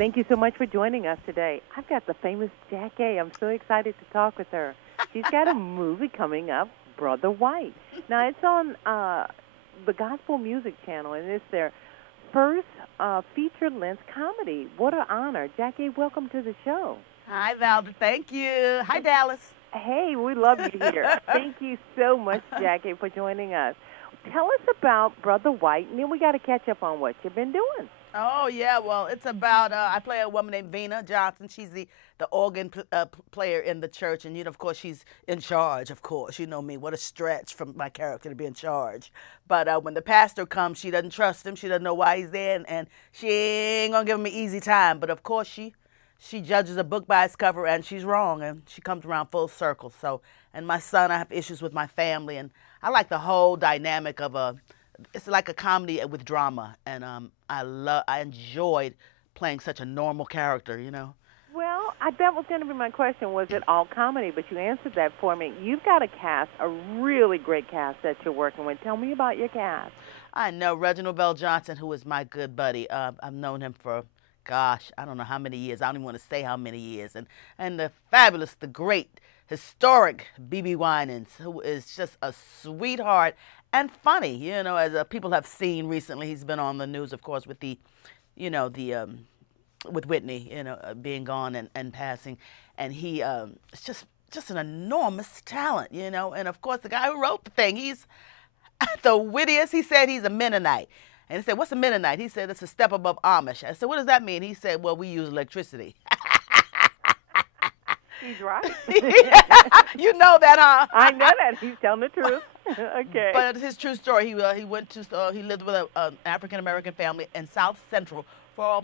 Thank you so much for joining us today. I've got the famous Jackee. I'm so excited to talk with her. She's got a movie coming up, Brother White. Now, it's on the Gospel Music Channel, and it's their first feature-length comedy. What an honor. Jackee, welcome to the show. Hi, Valder. Thank you. Hi, Dallas. Hey, we love you here. Thank you so much, Jackee, for joining us. Tell us about Brother White, and then we got to catch up on what you've been doing. Oh, yeah. Well, it's about, I play a woman named Vina Johnson. She's the organ player in the church. And, of course, she's in charge, of course. You know me. What a stretch from my character to be in charge. But when the pastor comes, she doesn't trust him. She doesn't know why he's there. And she ain't going to give him an easy time. But, of course, she judges a book by its cover, and she's wrong. And she comes around full circle. So, and my son, I have issues with my family. And I like the whole dynamic of it's like a comedy with drama, and I enjoyed playing such a normal character, Well, that was going to be my question. Was it all comedy? But you answered that for me. You've got a cast, a really great cast that you're working with. Tell me about your cast. I know Reginald Bell Johnson, who is my good buddy. I've known him for, gosh, I don't know how many years. I don't even want to say how many years. And the fabulous, the great, historic Beebe who is just a sweetheart and funny, as people have seen recently. He's been on the news, of course, with with Whitney, being gone and passing. And he is just an enormous talent, And, of course, the guy who wrote the thing, he's the wittiest. He said he's a Mennonite. And he said, what's a Mennonite? He said, it's a step above Amish. I said, what does that mean? He said, well, we use electricity. He's right. You know that, huh? I know that. He's telling the truth. Okay. But it's his true story. He lived with an African-American family in South Central for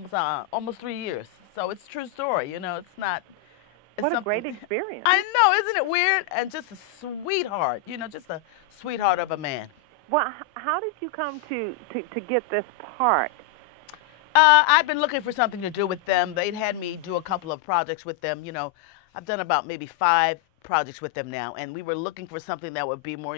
almost 3 years. So it's a true story. It's not. It's what a great experience. I know, isn't it weird? And just a sweetheart. Just a sweetheart of a man. Well, how did you come to get this part? I've been looking for something to do with them. They'd had me do a couple of projects with them. I've done about maybe 5 projects with them now, and we were looking for something that would be more,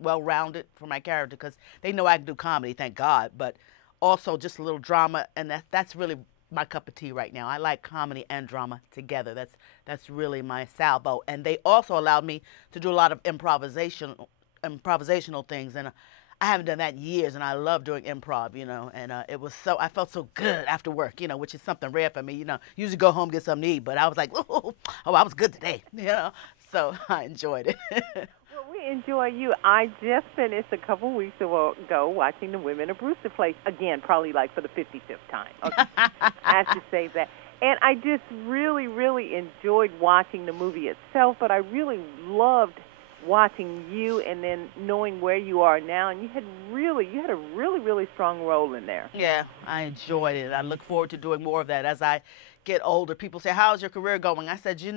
well-rounded for my character, because they know I can do comedy, thank God, but also just a little drama, and that's really my cup of tea right now. I like comedy and drama together. That's really my salvo. And they also allowed me to do a lot of improvisational things, and I haven't done that in years, and I love doing improv, and I felt so good after work, which is something rare for me, usually go home, get something to eat, but I was like, oh, I was good today, so I enjoyed it. Well, we enjoy you. I just finished a couple weeks ago watching The Women of Brewster Place, again, probably like for the 55th time. Okay. I have to say that. And I just really, really enjoyed watching the movie itself, but I really loved watching you and then knowing where you are now, and you had a really, really strong role in there. Yeah, I enjoyed it. I look forward to doing more of that as I get older. People say, how's your career going? I said, this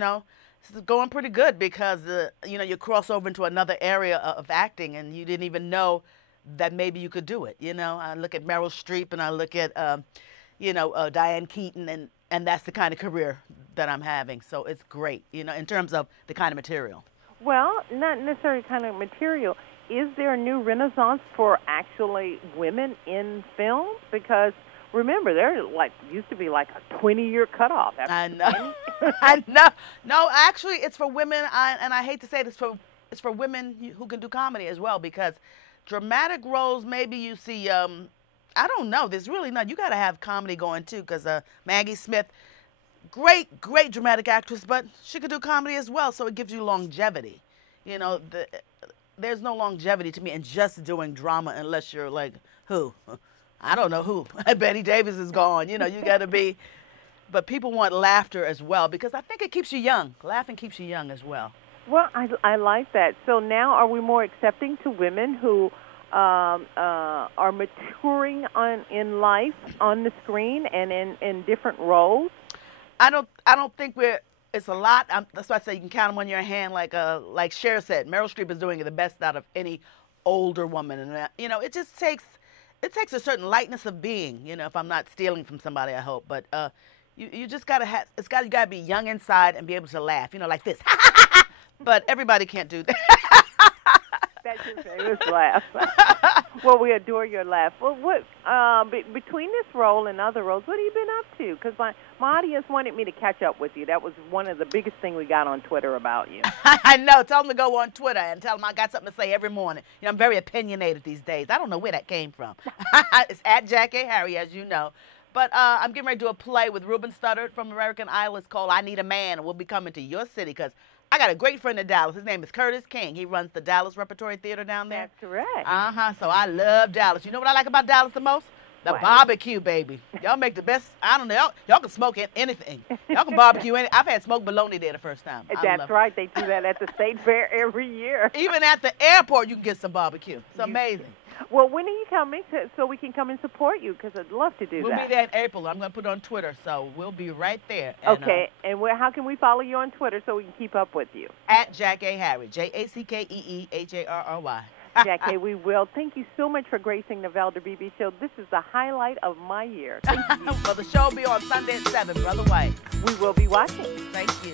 is going pretty good, because, you cross over into another area of acting, and you didn't even know that maybe you could do it. I look at Meryl Streep, and I look at, Diane Keaton, and that's the kind of career that I'm having. So it's great, in terms of the kind of material. Well, not necessarily kind of material. Is there a new renaissance for actually women in film? Because remember, there used to be like a 20-year cutoff. I know. I know. No, actually, it's for women, and I hate to say it, it's for women who can do comedy as well, because dramatic roles, maybe you see, I don't know. There's really not. You got to have comedy going too, because Maggie Smith, great dramatic actress, but she could do comedy as well, so it gives you longevity. There's no longevity to me in just doing drama unless you're like, who? I don't know who. Betty Davis is gone. You got to be. But people want laughter as well, because I think it keeps you young. Laughing keeps you young as well. Well, I like that. So now are we more accepting to women who are maturing in life on the screen and in different roles? I don't think it's a lot. That's why I say you can count them on your hand. Like Cher said, Meryl Streep is doing the best out of any older woman, and it just takes a certain lightness of being. If I'm not stealing from somebody, I hope, but you just gotta you gotta be young inside and be able to laugh. Like this, but everybody can't do that. That's your famous laugh. Well, we adore your laugh. Well, what between this role and other roles, what have you been up to? Because my audience wanted me to catch up with you. That was one of the biggest things we got on Twitter about you. I know. Tell them to go on Twitter and tell them I got something to say every morning. You know, I'm very opinionated these days. I don't know where that came from. It's at Jackee Harry, as you know. But I'm getting ready to do a play with Ruben Studdard from American Idol. It's called I Need a Man, and we'll be coming to your city because I got a great friend in Dallas. His name is Curtis King. He runs the Dallas Repertory Theater down there. That's correct. So I love Dallas. You know what I like about Dallas the most? The barbecue, baby. Y'all make the best. I don't know. Y'all can smoke anything. Y'all can barbecue anything. I've had smoked bologna there the first time. That's right. They do that at the State Fair every year. Even at the airport, you can get some barbecue. It's amazing. Well, when are you coming so we can come and support you? Because I'd love to do that. We'll be there in April. I'm going to put it on Twitter, so we'll be right there. And, okay. And how can we follow you on Twitter so we can keep up with you? At Jackee Harry, JACKEEHARRY. Jackee, we will. Thank you so much for gracing the Valder Beebe Show. This is the highlight of my year. Thank you. Well, the show will be on Sunday at 7, Brother White. We will be watching. Thank you.